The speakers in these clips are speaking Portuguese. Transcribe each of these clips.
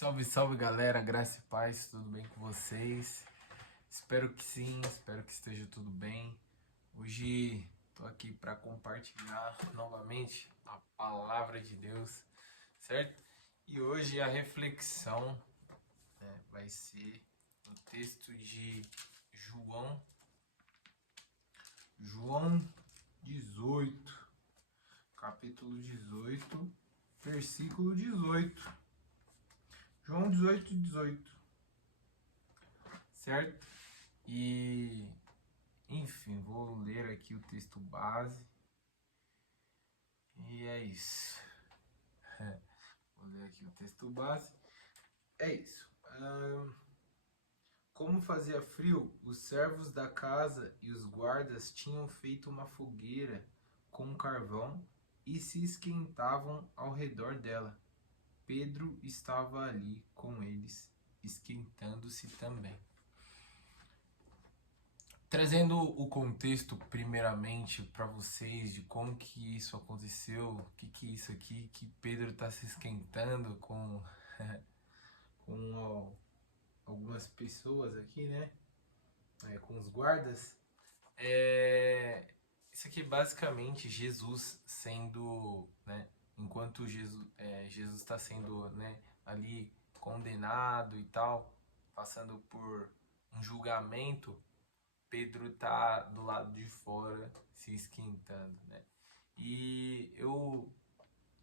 Salve, salve galera, graça e paz, tudo bem com vocês? Espero que sim, espero que esteja tudo bem. Hoje tô aqui para compartilhar novamente a palavra de Deus, certo? E hoje a reflexão, vai ser no texto de João 18, capítulo 18, versículo 18. João 18, certo? E, enfim, vou ler aqui o texto base. E é isso. Vou ler aqui o texto base. É isso. Como fazia frio, os servos da casa e os guardas tinham feito uma fogueira com carvão e se esquentavam ao redor dela. Pedro estava ali com eles, esquentando-se também. Trazendo o contexto primeiramente para vocês de como que isso aconteceu, o que é isso aqui, que Pedro está se esquentando com, com algumas pessoas aqui, né? Com os guardas. Isso aqui é basicamente Jesus sendo, né? Enquanto Jesus está sendo, né, ali condenado e tal, passando por um julgamento, Pedro tá do lado de fora se esquentando, né? E eu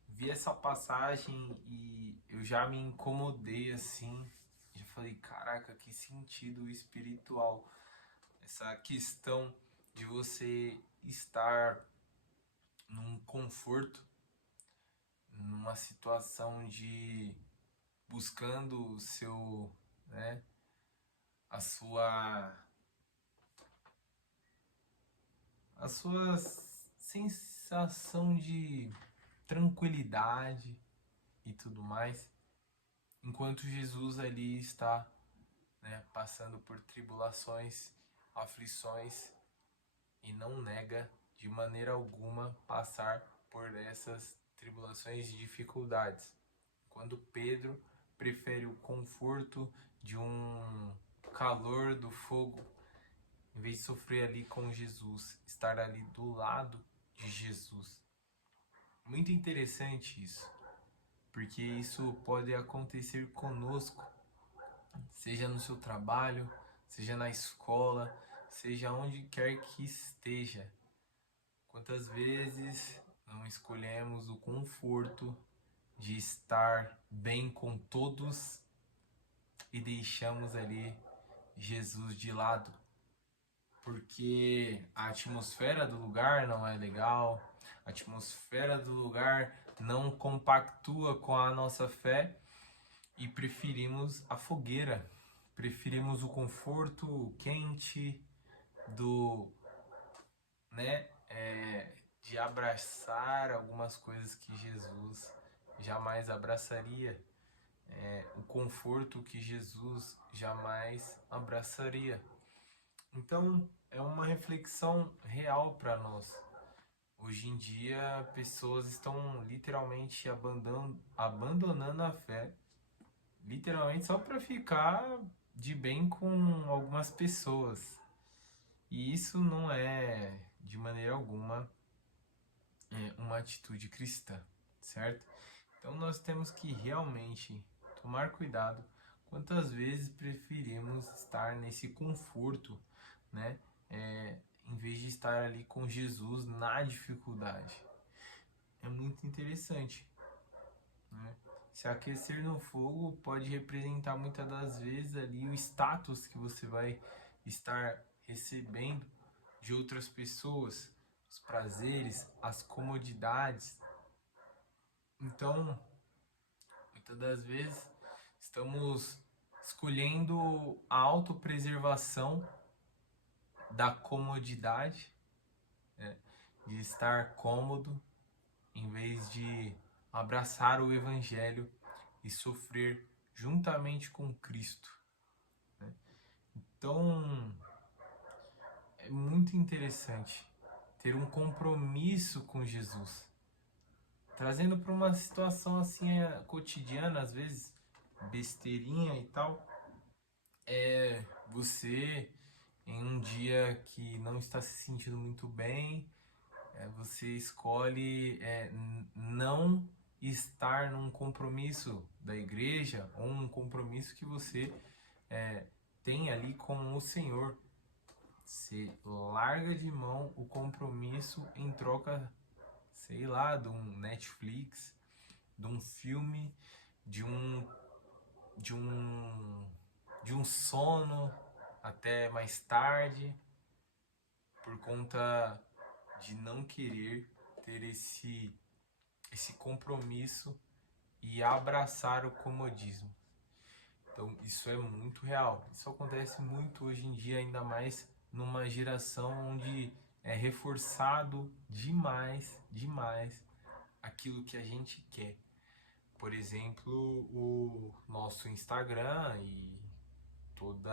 vi essa passagem e eu já me incomodei assim, já falei, caraca, que sentido espiritual essa questão de você estar num conforto, numa situação de buscando o seu, né, a sua sensação de tranquilidade e tudo mais, enquanto Jesus ali está, né, passando por tribulações, aflições e não nega de maneira alguma passar por essas tribulações e dificuldades. Quando Pedro prefere o conforto de um calor do fogo, em vez de sofrer ali com Jesus, estar ali do lado de Jesus. Muito interessante isso, porque isso pode acontecer conosco, seja no seu trabalho, seja na escola, seja onde quer que esteja. Quantas vezes não escolhemos o conforto de estar bem com todos e deixamos ali Jesus de lado? Porque a atmosfera do lugar não é legal, a atmosfera do lugar não compactua com a nossa fé e preferimos a fogueira, preferimos o conforto quente do, né, de abraçar algumas coisas que Jesus jamais abraçaria, o conforto que Jesus jamais abraçaria. Então, é uma reflexão real para nós. Hoje em dia, pessoas estão literalmente abandonando a fé, literalmente só para ficar de bem com algumas pessoas. E isso não é, de maneira alguma, uma atitude cristã, certo? Então, nós temos que realmente tomar cuidado quantas vezes preferimos estar nesse conforto, né? Em vez de estar ali com Jesus na dificuldade. É muito interessante, né? Se aquecer no fogo pode representar muitas das vezes ali o status que você vai estar recebendo de outras pessoas, os prazeres, as comodidades. Então, muitas das vezes estamos escolhendo a autopreservação da comodidade, né? De estar cômodo, em vez de abraçar o Evangelho e sofrer juntamente com Cristo, né? Então, é muito interessante ter um compromisso com Jesus, trazendo para uma situação assim cotidiana, às vezes besteirinha e tal, é você em um dia que não está se sentindo muito bem, você escolhe não estar num compromisso da igreja ou um compromisso que você tem ali com o Senhor. Você larga de mão o compromisso em troca, sei lá, de um Netflix, de um filme, de um de um de um sono até mais tarde, por conta de não querer ter esse compromisso e abraçar o comodismo. Então, isso é muito real. Isso acontece muito hoje em dia, ainda mais numa geração onde é reforçado demais, demais aquilo que a gente quer. Por exemplo, o nosso Instagram e toda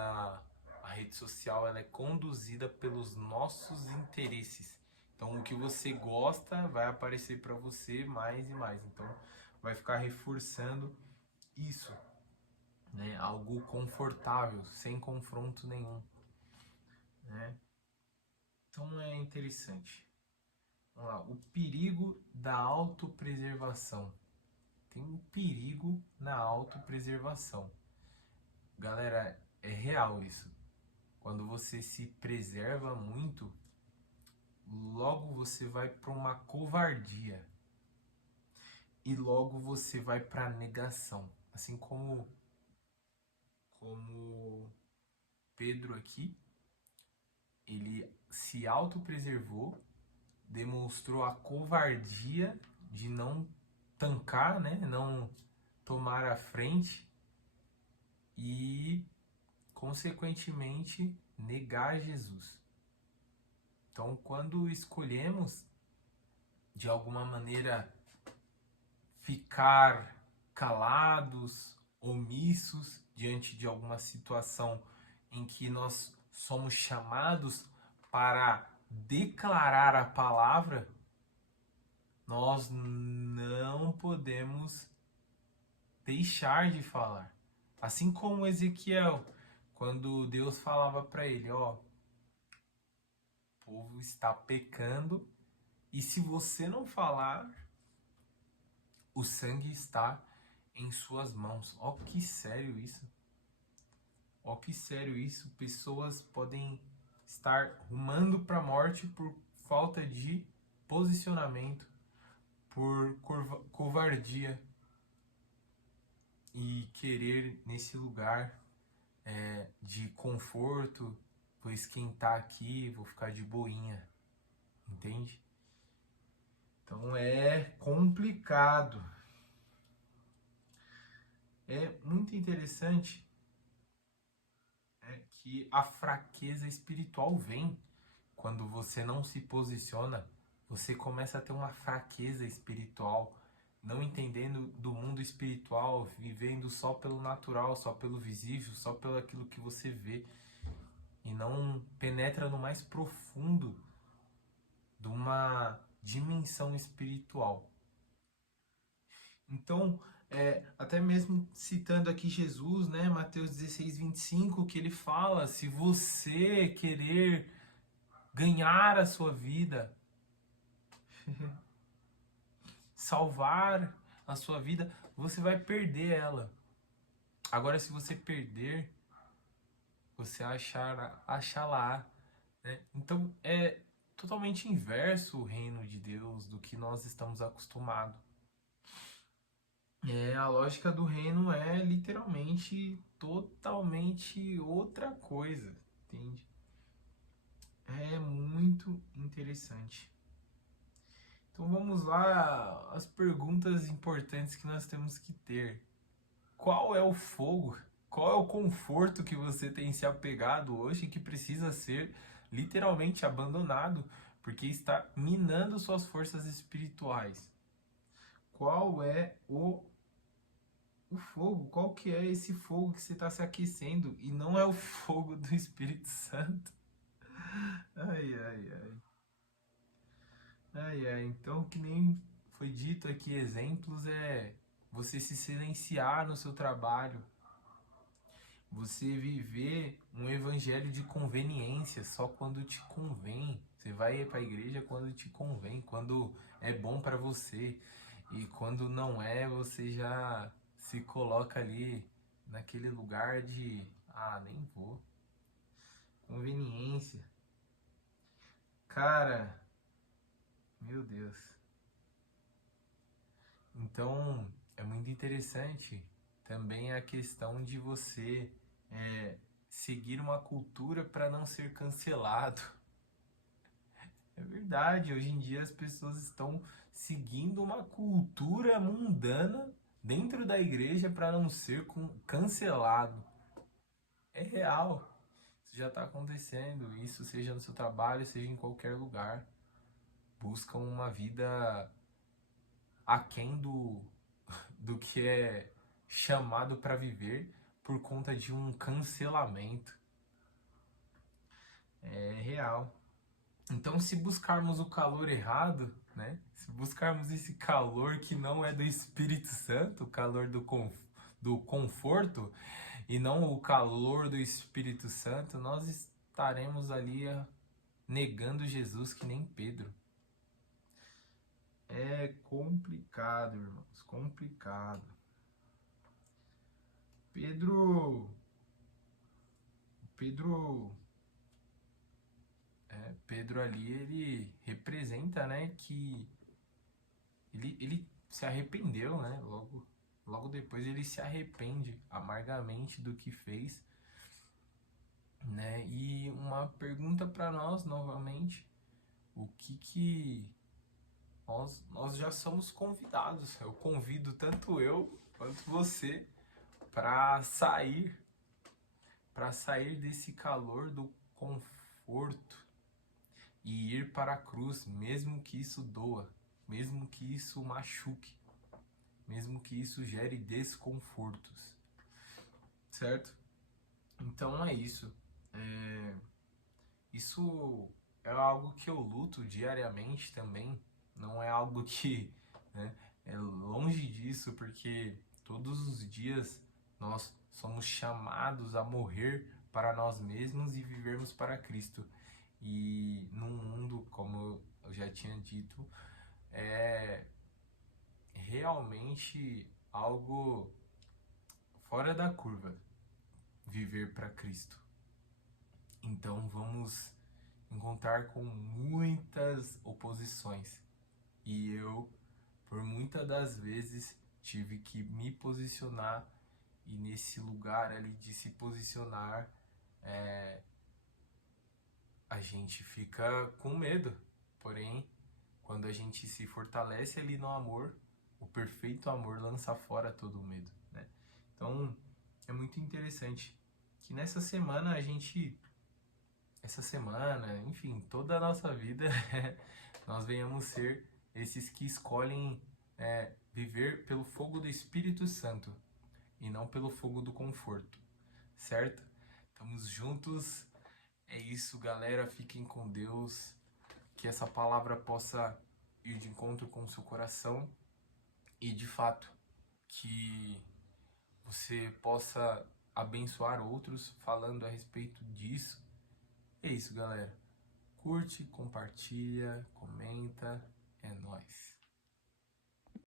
a rede social, ela é conduzida pelos nossos interesses. Então, o que você gosta vai aparecer para você mais e mais. Então, vai ficar reforçando isso, né? Algo confortável, sem confronto nenhum, né? Então é interessante. Vamos lá, o perigo da autopreservação. Tem um perigo na autopreservação. Galera, é real isso. Quando você se preserva muito, logo você vai para uma covardia. E logo você vai para negação. Assim como Pedro aqui, ele se autopreservou, demonstrou a covardia de não tancar, né? Não tomar a frente e, consequentemente, negar Jesus. Então, quando escolhemos, de alguma maneira, ficar calados, omissos diante de alguma situação em que nós somos chamados para declarar a palavra, nós não podemos deixar de falar. Assim como Ezequiel, quando Deus falava para ele, ó, o povo está pecando e se você não falar, o sangue está em suas mãos. Ó, que sério isso. Ó, que sério isso. Pessoas podem estar rumando para a morte por falta de posicionamento, por covardia e querer nesse lugar de conforto, vou esquentar aqui, vou ficar de boinha, entende? Então é complicado. É muito interessante que a fraqueza espiritual vem quando você não se posiciona, você começa a ter uma fraqueza espiritual, não entendendo do mundo espiritual, vivendo só pelo natural, só pelo visível, só pelo aquilo que você vê e não penetra no mais profundo de uma dimensão espiritual. Então, até mesmo citando aqui Jesus, né, Mateus 16, 25, que ele fala, se você querer ganhar a sua vida, salvar a sua vida, você vai perder ela. Agora, se você perder, você achar lá, né? Então, é totalmente inverso o reino de Deus do que nós estamos acostumados. A lógica do reino é literalmente totalmente outra coisa, entende? É muito interessante. Então vamos lá, as perguntas importantes que nós temos que ter. Qual é o fogo? Qual é o conforto que você tem se apegado hoje que precisa ser literalmente abandonado porque está minando suas forças espirituais? Qual é o fogo? Qual que é esse fogo que você está se aquecendo e não é o fogo do Espírito Santo? Ai, ai, ai. Ai, ai. Então, que nem foi dito aqui, exemplos você se silenciar no seu trabalho, você viver um evangelho de conveniência só quando te convém. Você vai para a igreja quando te convém, quando é bom para você. E quando não é, você já se coloca ali naquele lugar de, ah, nem vou. Conveniência. Cara, meu Deus. Então, é muito interessante também a questão de você seguir uma cultura para não ser cancelado. É verdade, hoje em dia as pessoas estão seguindo uma cultura mundana dentro da igreja para não ser cancelado. É real, isso já está acontecendo, isso seja no seu trabalho, seja em qualquer lugar. Buscam uma vida aquém do que é chamado para viver por conta de um cancelamento. É real. Então, se buscarmos o calor errado, né? Se buscarmos esse calor que não é do Espírito Santo, o calor do conforto, e não o calor do Espírito Santo, nós estaremos ali negando Jesus que nem Pedro. É complicado, irmãos, complicado. Pedro, Pedro ali, ele representa, né, que ele se arrependeu, né, logo depois ele se arrepende amargamente do que fez, né, e uma pergunta para nós novamente, o que nós já somos convidados, eu convido tanto eu quanto você para sair desse calor do conforto e ir para a cruz, mesmo que isso doa, mesmo que isso machuque, mesmo que isso gere desconfortos, certo? Então é isso. Isso é algo que eu luto diariamente também, não é algo que, né, é longe disso, porque todos os dias nós somos chamados a morrer para nós mesmos e vivermos para Cristo. E num mundo, como eu já tinha dito, é realmente algo fora da curva viver para Cristo. Então vamos encontrar com muitas oposições. E eu, por muitas das vezes, tive que me posicionar, e nesse lugar ali de se posicionar, a gente fica com medo. Porém, quando a gente se fortalece ali no amor, o perfeito amor lança fora todo o medo, né? Então, é muito interessante que nessa semana essa semana, enfim, toda a nossa vida, nós venhamos ser esses que escolhem viver pelo fogo do Espírito Santo e não pelo fogo do conforto, certo? Estamos juntos. É isso, galera. Fiquem com Deus. Que essa palavra possa ir de encontro com o seu coração e, de fato, que você possa abençoar outros falando a respeito disso. É isso, galera. Curte, compartilha, comenta. É nóis.